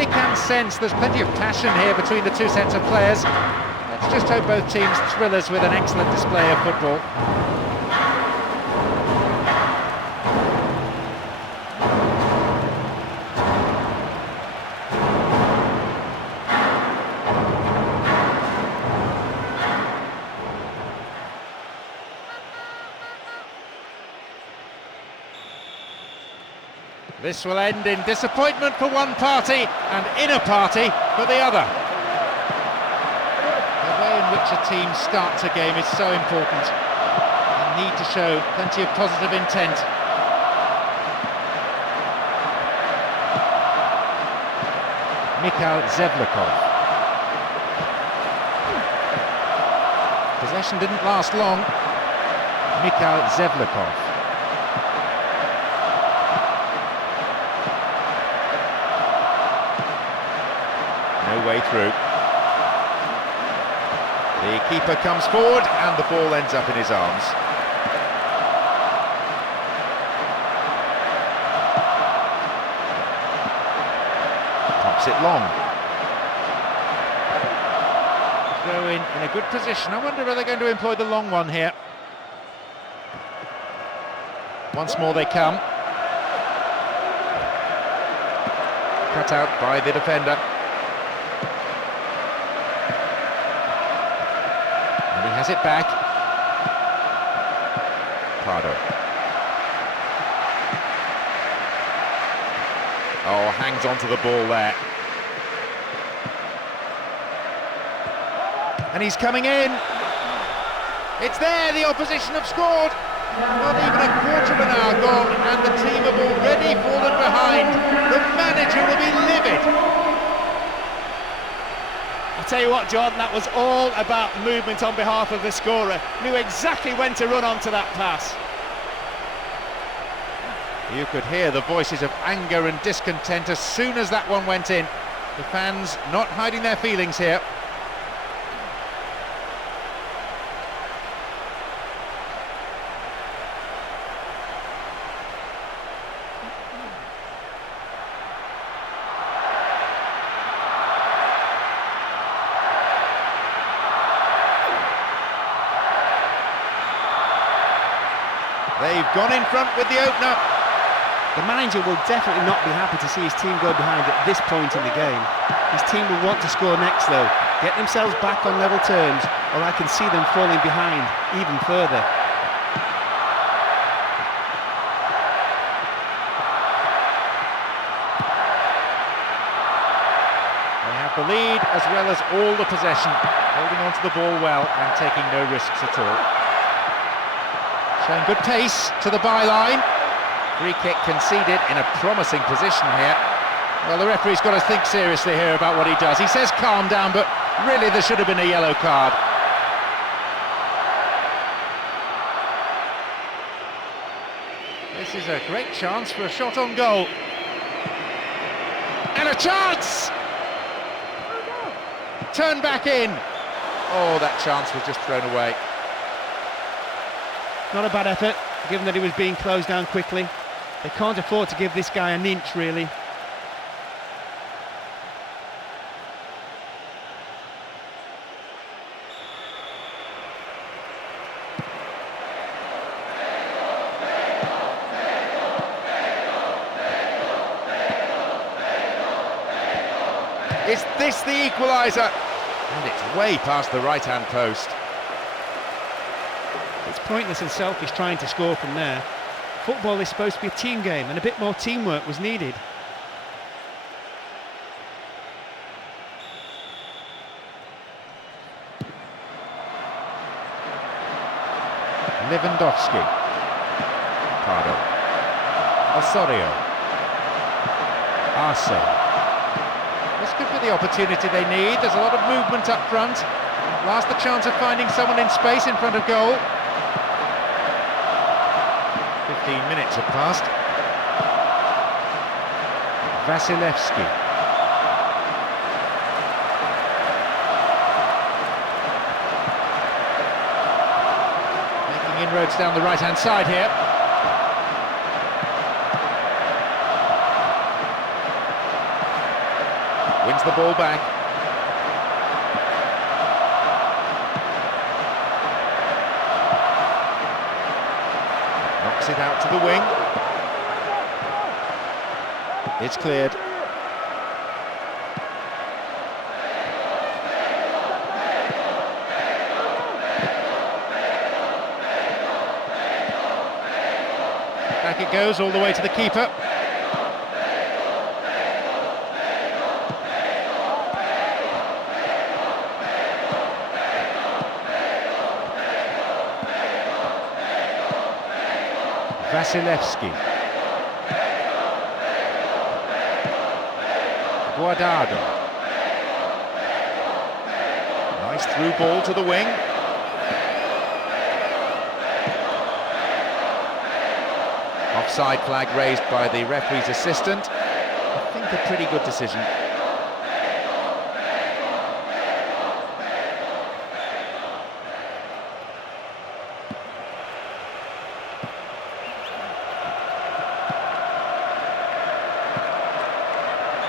Can sense there's plenty of passion here between the two sets of players. Let's just hope both teams thrill us with an excellent display of football. This will end in disappointment for one party and inner party for the other. The way in which a team starts a game is so important. They need to show plenty of positive intent. Mikhail Zevlakov. Possession didn't last long. Mikhail Zevlakov. No way through. The keeper comes forward and the ball ends up in his arms. Pops it long. Throw in a good position. I wonder if they're going to employ the long one here. Once more they come. Cut out by the defender. And he has it back. Pardo. Oh, hangs onto the ball there. And he's coming in. It's there, the opposition have scored. Not even a quarter of an hour gone and the team have already fallen behind. The manager will be livid. I'll tell you what, John, that was all about movement on behalf of the scorer. Knew exactly when to run onto that pass. You could hear the voices of anger and discontent as soon as that one went in. The fans not hiding their feelings here. They've gone in front with the opener. The manager will definitely not be happy to see his team go behind at this point in the game. His team will want to score next though, get themselves back on level terms, or I can see them falling behind even further. They have the lead as well as all the possession, holding onto the ball well and taking no risks at all. Showing good pace to the byline. Free kick conceded in a promising position here. Well, the referee's got to think seriously here about what he does. He says calm down, but really there should have been a yellow card. This is a great chance for a shot on goal. And a chance! Turn back in. Oh, that chance was just thrown away. Not a bad effort, given that he was being closed down quickly. They can't afford to give this guy an inch, really. Is this the equaliser? And it's way past the right-hand post. It's pointless and selfish trying to score from there. Football is supposed to be a team game, and a bit more teamwork was needed. Lewandowski. Pardo. Osorio. Arce. This could be the opportunity they need. There's a lot of movement up front. Last the chance of finding someone in space in front of goal. 15 minutes have passed. Vasilevsky. Making inroads down the right-hand side here. Wins the ball back. Knocks it out to the wing. It's cleared. Back it goes all the way to the keeper. Vasilevsky. Guardado. Nice through ball to the wing. Offside flag raised by the referee's assistant. I think a pretty good decision.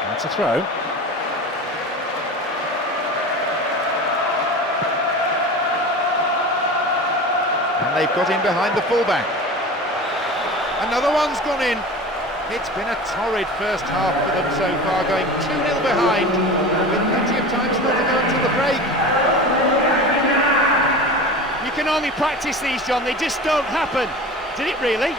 That's a throw. And they've got in behind the fullback. Another one's gone in. It's been a torrid first half for them so far, going 2-0 behind, with plenty of time still to go until the break. You can only practice these, John, they just don't happen. Did it really?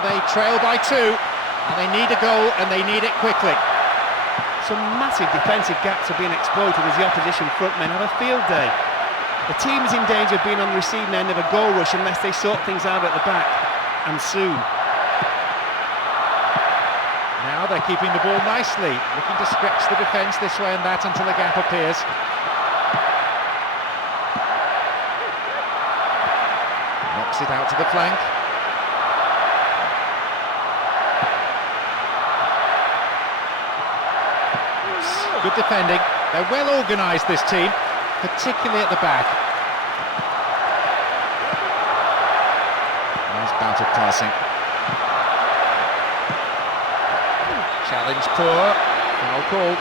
They trail by 2, and they need a goal, and they need it quickly. Some massive defensive gaps are being exploited as the opposition frontmen have a field day. The team is in danger of being on the receiving end of a goal rush unless they sort things out at the back, and soon. Now they're keeping the ball nicely, looking to stretch the defence this way and that until a gap appears. Knocks it out to the flank. Good defending. They're well organised, this team, particularly at the back. Nice bout of passing. Challenge poor. Foul called.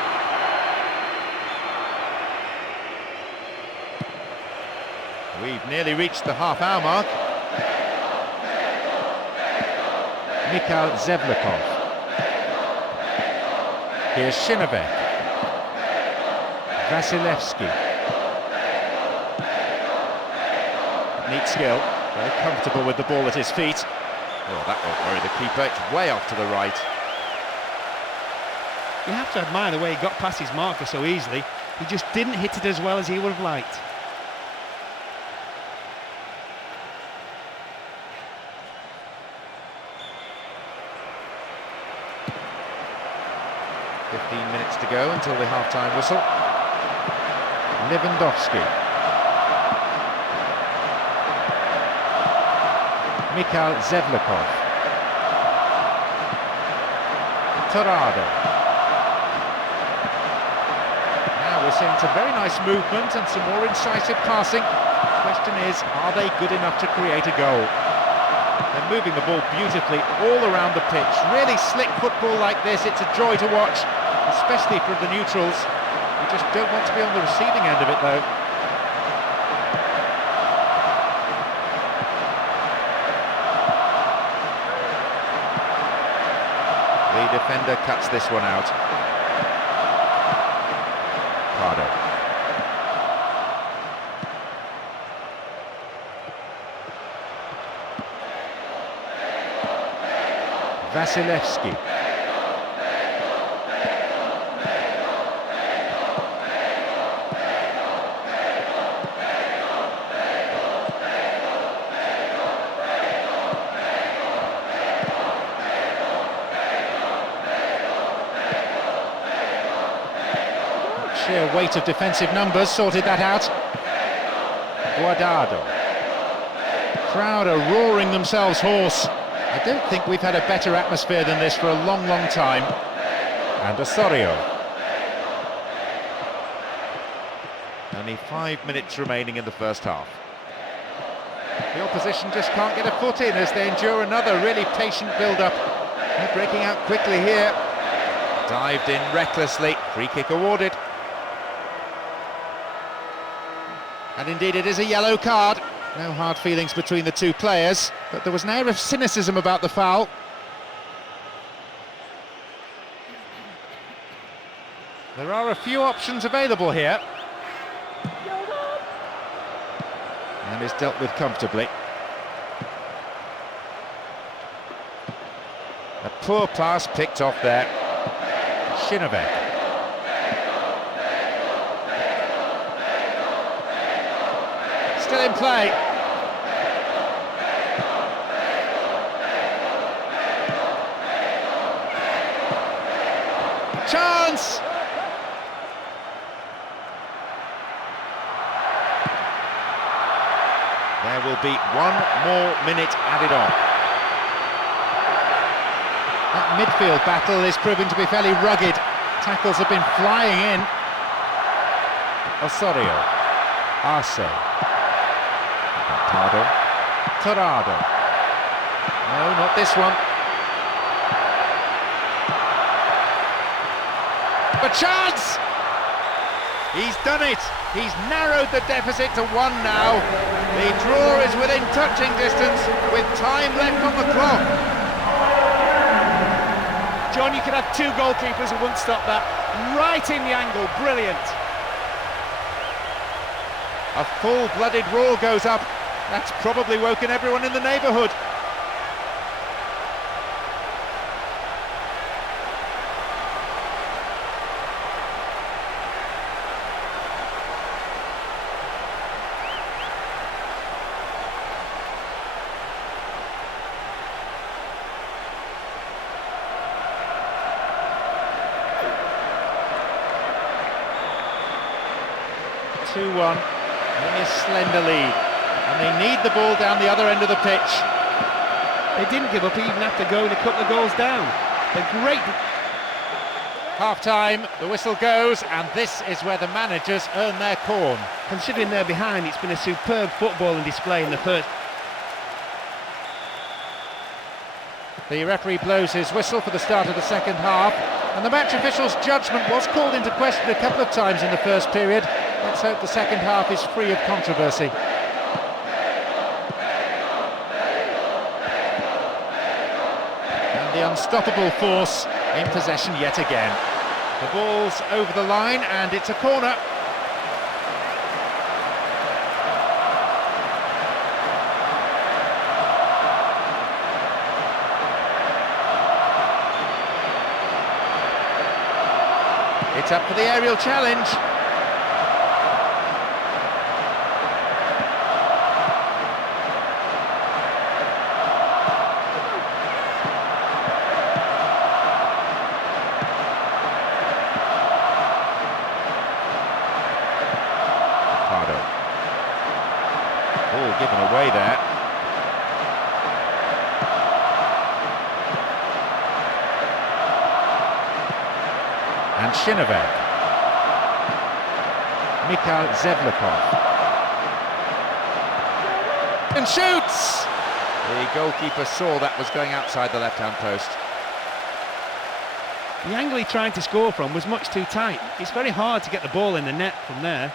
We've nearly reached the half-hour mark. Mikhail Zevlakov. Here's Shinovek. Vasilevsky. Neat skill, very comfortable with the ball at his feet. Oh, that won't worry the keeper, it's way off to the right. You have to admire the way he got past his marker so easily. He just didn't hit it as well as he would have liked. Minutes to go until the half-time whistle. Lewandowski. Mikhail Zevlakov. Torado. Now we're seeing some very nice movement and some more incisive passing. Question is, are they good enough to create a goal? They're moving the ball beautifully all around the pitch. Really slick football like this, it's a joy to watch, especially for the neutrals. You just don't want to be on the receiving end of it, though. The defender cuts this one out. Pardo. Vasilevsky. Sheer weight of defensive numbers sorted that out. Guardado. Crowd are roaring themselves hoarse. I don't think we've had a better atmosphere than this for a long, long time. And Osorio. Only 5 minutes remaining in the first half. The opposition just can't get a foot in as they endure another really patient build-up. They're breaking out quickly here. Dived in recklessly. Free kick awarded. And indeed it is a yellow card. No hard feelings between the two players, but there was an air of cynicism about the foul. There are a few options available here. And is dealt with comfortably. A poor pass picked off there. Shinovek. Still in play. Chance! There will be 1 more minute added on. That midfield battle is proving to be fairly rugged. Tackles have been flying in. Osorio. Arce. Torrado. No, not this one. A chance! He's done it. He's narrowed the deficit to 1 now. The draw is within touching distance with time left on the clock. John, you could have 2 goalkeepers who wouldn't stop that. Right in the angle, brilliant. A full-blooded roar goes up. That's probably woken everyone in the neighbourhood. (2-1), only a slender lead. And they need the ball down the other end of the pitch. They didn't give up even after going a couple of goals down. They're great. Half-time, the whistle goes, and this is where the managers earn their corn. Considering they're behind, it's been a superb footballing display in the first. The referee blows his whistle for the start of the second half, and the match official's judgment was called into question a couple of times in the first period. Let's hope the second half is free of controversy. The unstoppable force in possession yet again. The ball's over the line and it's a corner. It's up for the aerial challenge. Ball given away there. And Shinovek. Mikhail Zevlakov. and shoots! The goalkeeper saw that was going outside the left-hand post. The angle he tried to score from was much too tight. It's very hard to get the ball in the net from there.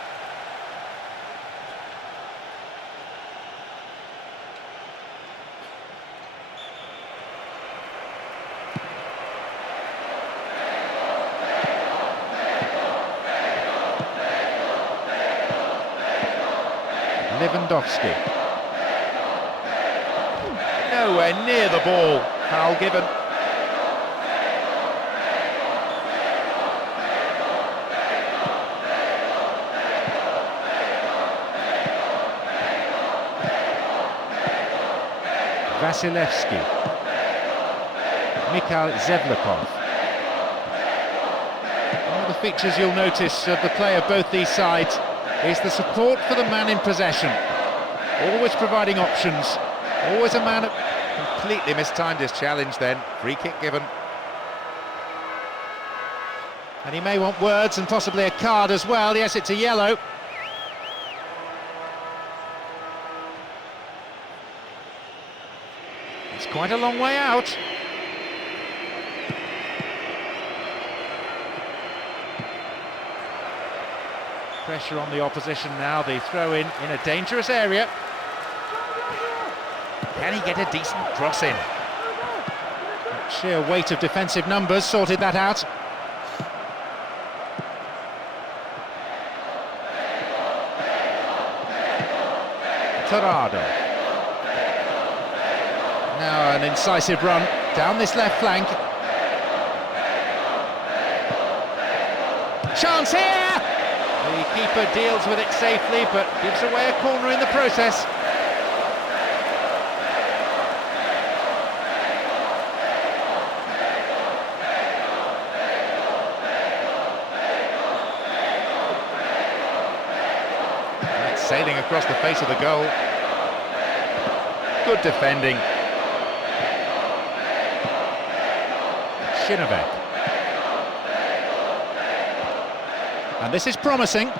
Lewandowski. Nowhere near the ball. Foul given. Vasilevsky. Mikhail Zevlakov. One of the features you'll notice of the play of both these sides is the support for the man in possession. Always providing options. Always a man... Completely mistimed his challenge then. Free kick given. And he may want words and possibly a card as well. Yes, it's a yellow. It's quite a long way out. Pressure on the opposition now. The throw in a dangerous area. Can he get a decent cross in? Sheer weight of defensive numbers sorted that out. Torrado. Now an incisive run down this left flank. Chance here! The keeper deals with it safely, but gives away a corner in the process. Sailing across the face of the goal. Good defending. Shinovek. And this is promising.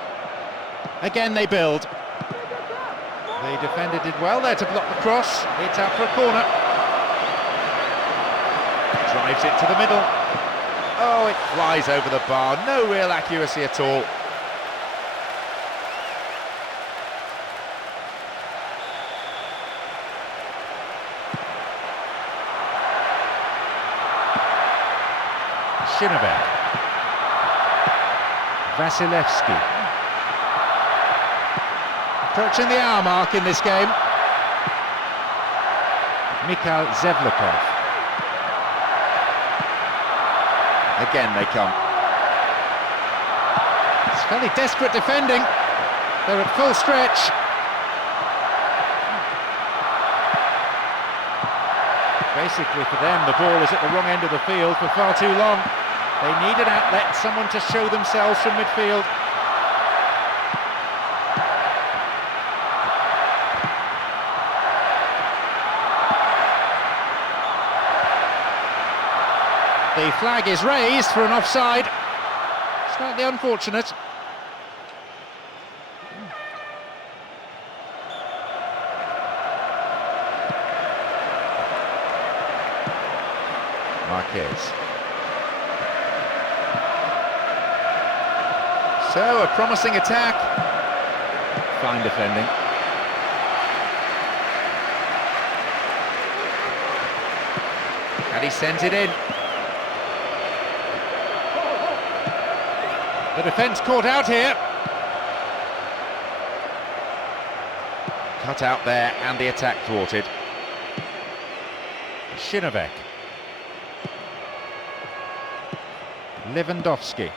Again they build. The defender did well there to block the cross. It's out for a corner. Drives it to the middle. Oh, it flies over the bar. No real accuracy at all. Shinovek. Vasilevsky. Approaching the hour mark in this game. Mikhail Zevlakov. Again they come. It's fairly desperate defending. They're at full stretch. Basically for them, the ball is at the wrong end of the field for far too long. They need an outlet, someone to show themselves from midfield. The flag is raised for an offside. Slightly unfortunate. Marquez. So, a promising attack. Fine defending. And he sent it in. The defence caught out here. Cut out there and the attack thwarted. Shinovek. Lewandowski.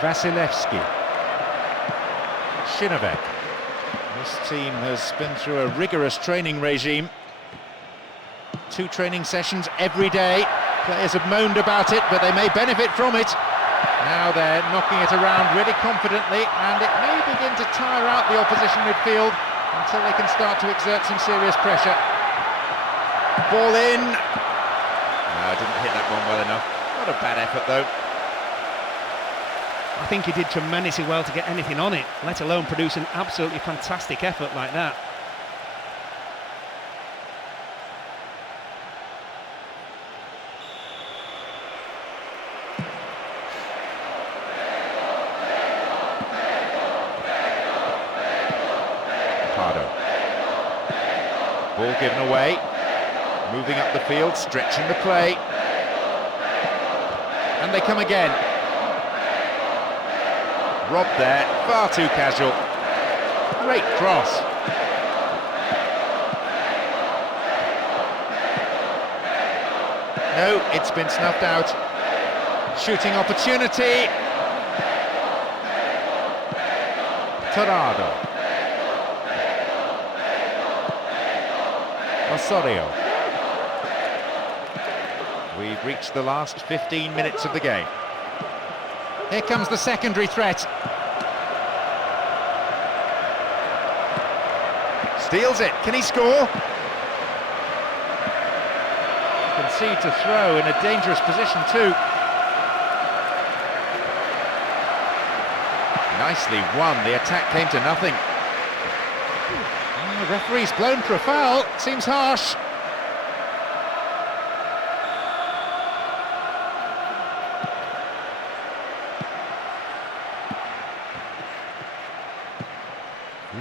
Vasilevsky. Shinovek. This team has been through a rigorous training regime. 2 training sessions every day. Players have moaned about it, but they may benefit from it. Now they're knocking it around really confidently, and it may begin to tire out the opposition midfield until they can start to exert some serious pressure. Ball in. No, didn't hit that one well enough. Not a bad effort though. I think he did tremendously well to get anything on it, let alone produce an absolutely fantastic effort like that. Ball given away, moving up the field, stretching the play. And they come again. Robbed there, far too casual. Great cross. No, it's been snuffed out. Shooting opportunity. Torrado. Osorio. We've reached the last 15 minutes of the game. Here comes the secondary threat. Steals it. Can he score? Concede to throw in a dangerous position too. Nicely won. The attack came to nothing. The referee's blown for a foul. Seems harsh.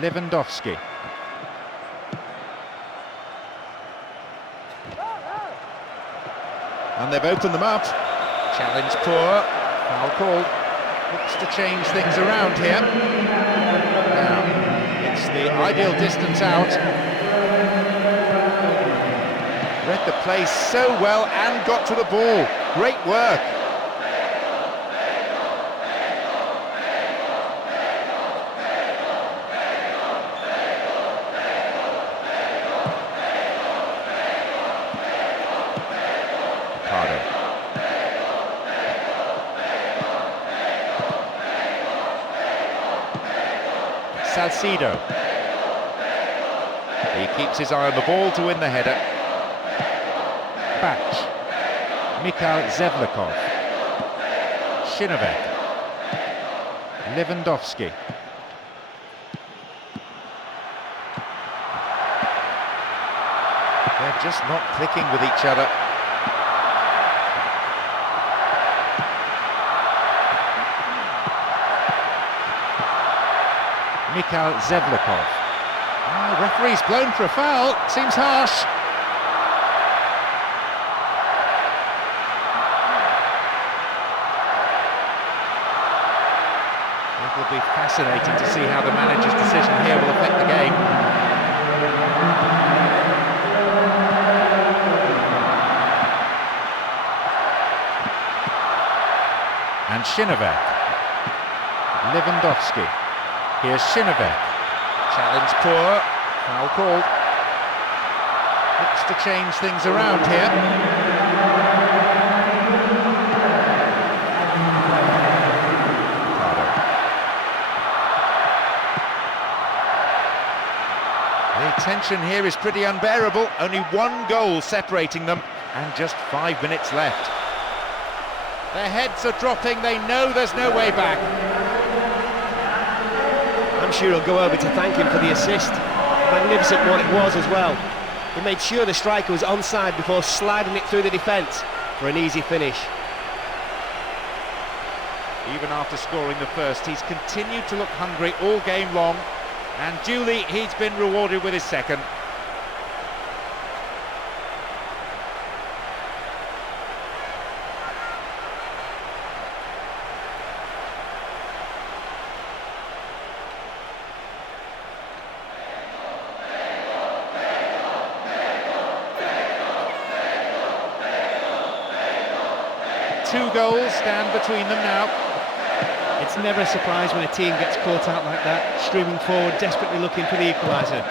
Lewandowski. And they've opened them up. Challenge poor. Foul called. Looks to change things around here. Now, it's the ideal distance out. Read the play so well and got to the ball. Great work. Salcido. He keeps his eye on the ball to win the header. Batch. Mikhail Zevlikov. Shinovek. Lewandowski. They're just not clicking with each other. Mikhail Zevlikov. The referee's blown for a foul. Seems harsh. It will be fascinating to see how the manager's decision here will affect the game. And Shinovek. Lewandowski. Here's Shinovek. Challenge poor. Foul called. Looks to change things around here. The tension here is pretty unbearable. Only one goal separating them and just 5 minutes left. Their heads are dropping. They know there's no way back. I'm sure he'll go over to thank him for the assist. Magnificent one it was as well. He made sure the striker was onside before sliding it through the defence for an easy finish. Even after scoring the first, he's continued to look hungry all game long, and duly he's been rewarded with his second. Two goals stand between them now. It's never a surprise when a team gets caught out like that, streaming forward, desperately looking for the equaliser.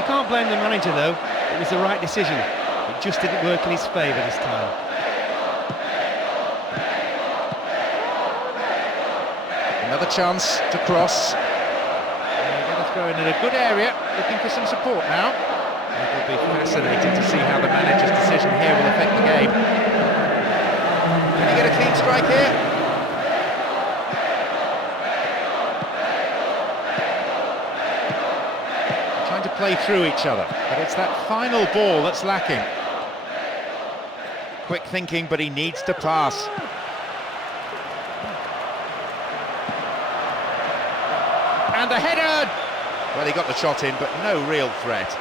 You can't blame the manager though, it was the right decision. It just didn't work in his favour this time. Another chance to cross. They're going to throw in a good area, looking for some support now. It will be fascinating to see how the manager's decision here will affect the game. Can he get a clean strike here? play through each other, but it's that final ball that's lacking. Quick thinking, but he needs to pass. And the header! Well, he got the shot in, but no real threat.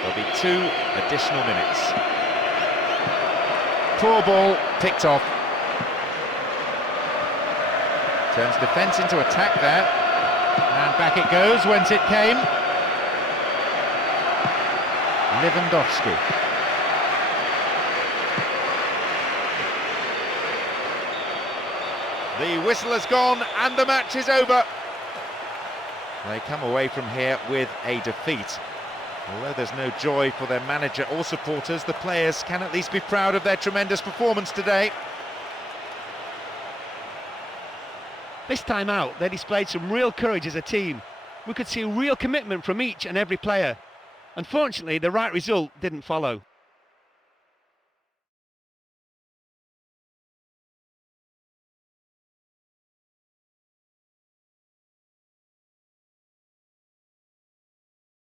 There'll be 2 additional minutes. Poor ball, picked off. Turns defence into attack there. And back it goes, whence it came. Lewandowski. The whistle has gone and the match is over. They come away from here with a defeat. Although there's no joy for their manager or supporters, the players can at least be proud of their tremendous performance today. This time out, they displayed some real courage as a team. We could see real commitment from each and every player. Unfortunately, the right result didn't follow.